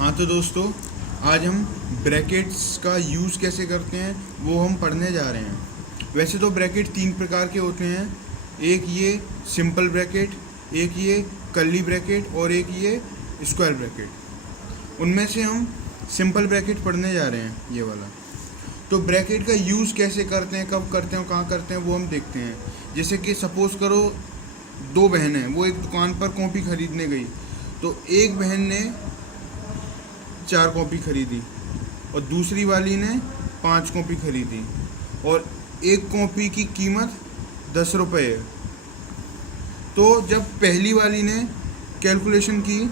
हाँ तो दोस्तों, आज हम ब्रैकेट्स का यूज़ कैसे करते हैं वो हम पढ़ने जा रहे हैं। वैसे तो ब्रैकेट तीन प्रकार के होते हैं, एक ये सिंपल ब्रैकेट, एक ये कर्ली ब्रैकेट और एक ये स्क्वायर ब्रैकेट। उनमें से हम सिंपल ब्रैकेट पढ़ने जा रहे हैं, ये वाला। तो ब्रैकेट का यूज़ कैसे करते हैं, कब करते हैं, कहाँ करते हैं, वो हम देखते हैं। जैसे कि सपोज़ करो दो बहनें, वो एक दुकान पर कॉपी ख़रीदने गई। तो एक बहन ने 4 कॉपी खरीदी और दूसरी वाली ने 5 कॉपी खरीदी और एक कॉपी की कीमत 10 रुपये है। तो जब पहली वाली ने कैलकुलेशन की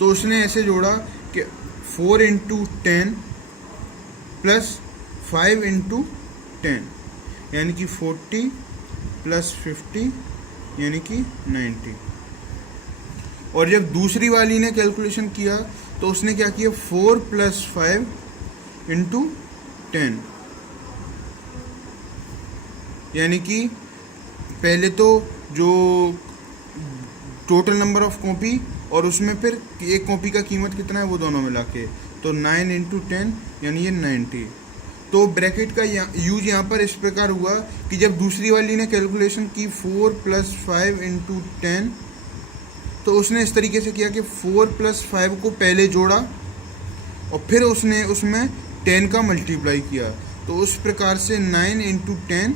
तो उसने ऐसे जोड़ा कि 4 × 10 प्लस 5 × 10 यानी कि 40 प्लस 50 यानी कि 90। और जब दूसरी वाली ने कैलकुलेशन किया तो उसने क्या किया, 4 + 5 × 10 यानी कि पहले तो जो टोटल नंबर ऑफ कॉपी और उसमें फिर एक कॉपी का कीमत कितना है वो दोनों मिला के, तो 9 × 10 यानी ये 90। तो ब्रैकेट का यूज यहाँ पर इस प्रकार हुआ कि जब दूसरी वाली ने कैलकुलेशन की 4 + 5 × 10, तो उसने इस तरीके से किया कि 4 + 5 को पहले जोड़ा और फिर उसने उसमें 10 का मल्टीप्लाई किया, तो उस प्रकार से 9 × 10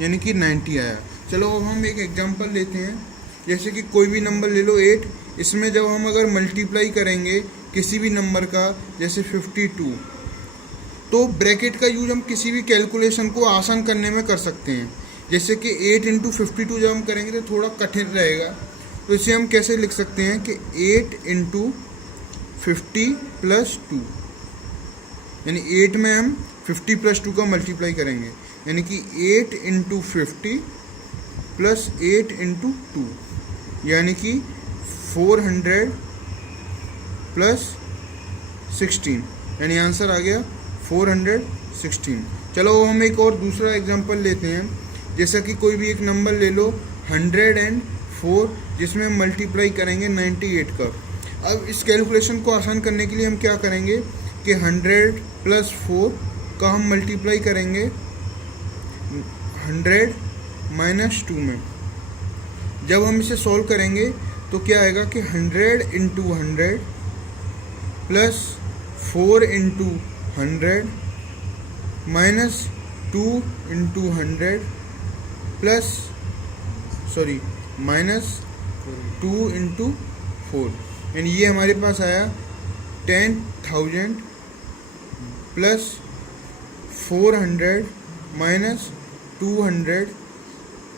यानी कि 90 आया। चलो अब हम एक एग्जांपल लेते हैं। जैसे कि कोई भी नंबर ले लो 8, इसमें जब हम अगर मल्टीप्लाई करेंगे किसी भी नंबर का, जैसे 52, तो ब्रैकेट का यूज हम किसी भी कैलकुलेशन को आसान करने में कर सकते हैं। जैसे कि 8 × 52 जब हम करेंगे तो थोड़ा कठिन रहेगा, तो इसे हम कैसे लिख सकते हैं कि 8 × 50 + 2 यानी 8 में हम 50 + 2 का मल्टीप्लाई करेंगे, यानी कि 8 × 50 + 8 × 2 यानी कि 400 + 16 यानी आंसर आ गया 416। चलो हम एक और दूसरा एग्जांपल लेते हैं। जैसा कि कोई भी एक नंबर ले लो 104, जिसमें हम मल्टीप्लाई करेंगे 98 का। अब इस कैलकुलेशन को आसान करने के लिए हम क्या करेंगे कि 100 + 4 का हम मल्टीप्लाई करेंगे 100 - 2 में। जब हम इसे सॉल्व करेंगे तो क्या आएगा कि 100 × 100 प्लस 4 × 100 माइनस 2 × 100 प्लस माइनस 2 × 4 यानी ये हमारे पास आया 10,000 प्लस 400 माइनस 200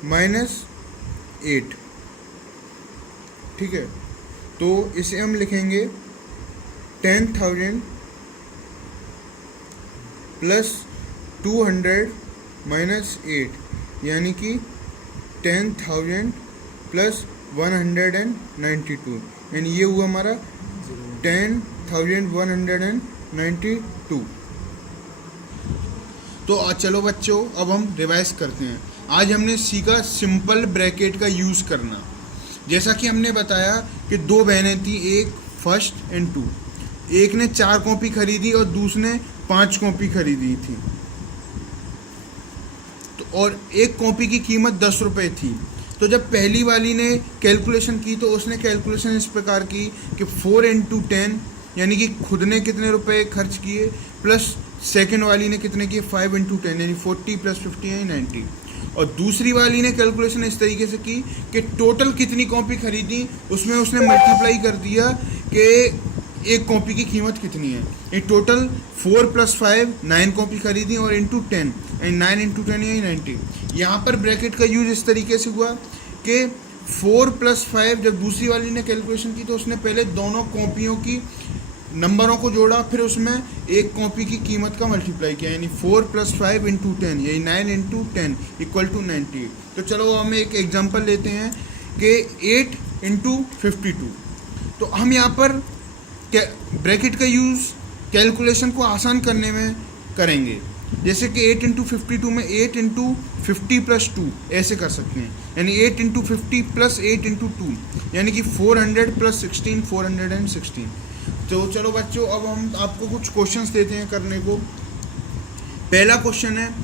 माइनस 8। ठीक है, तो इसे हम लिखेंगे 10,000 प्लस 200 माइनस 8 यानी कि 10,000 प्लस 192 यानी ये हुआ हमारा 10,192। तो चलो बच्चों, अब हम रिवाइज करते हैं। आज हमने सीखा सिंपल ब्रैकेट का यूज़ करना। जैसा कि हमने बताया कि दो बहनें थी, एक फर्स्ट एंड 2। एक ने 4 कॉपी खरीदी और दूसरे ने 5 कॉपी खरीदी थी, तो और एक कॉपी की कीमत 10 रुपये थी। तो जब पहली वाली ने कैलकुलेशन की तो उसने कैलकुलेशन इस प्रकार की कि 4 × 10 यानी कि खुद ने कितने रुपए खर्च किए, प्लस सेकंड वाली ने कितने किए 5 × 10 यानी 40 + 50 यानी 90। और दूसरी वाली ने कैलकुलेशन इस तरीके से की कि टोटल कितनी कॉपी खरीदी, उसमें उसने मल्टीप्लाई कर दिया कि एक कॉपी की कीमत कितनी है। ये टोटल 4 + 5 9 कॉपी खरीदी और इंटू 10 यानी 9 × 10 यानी 90। यहाँ पर ब्रैकेट का यूज इस तरीके से हुआ कि 4 + 5 जब दूसरी वाली ने कैलकुलेशन की तो उसने पहले दोनों कॉपियों की नंबरों को जोड़ा, फिर उसमें एक कॉपी की कीमत का मल्टीप्लाई किया, यानी 4 + 5 × 10 यानी 9 × 10 = 90। तो चलो हम एक एग्जांपल लेते हैं कि 8 × 52। तो हम यहाँ पर ब्रैकेट का यूज़ कैलकुलेशन को आसान करने में करेंगे। जैसे कि 8 इंटू 52 में 8 इंटू 50 प्लस 2 ऐसे कर सकते हैं, यानी 8 इंटू 50 प्लस 8 इंटू 2, यानी कि 400 प्लस 16 416। तो चलो बच्चों, अब हम आपको कुछ क्वेश्चंस देते हैं करने को। पहला क्वेश्चन है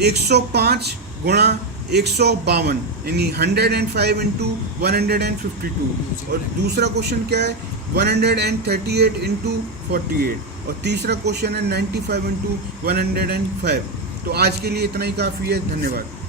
105 गुणा 152, यानी 105 इंटू 152। और दूसरा क्वेश्चन क्या है 138 इंटू 48। और तीसरा क्वेश्चन है 95 इंटू 105। तो आज के लिए इतना ही काफ़ी है। धन्यवाद।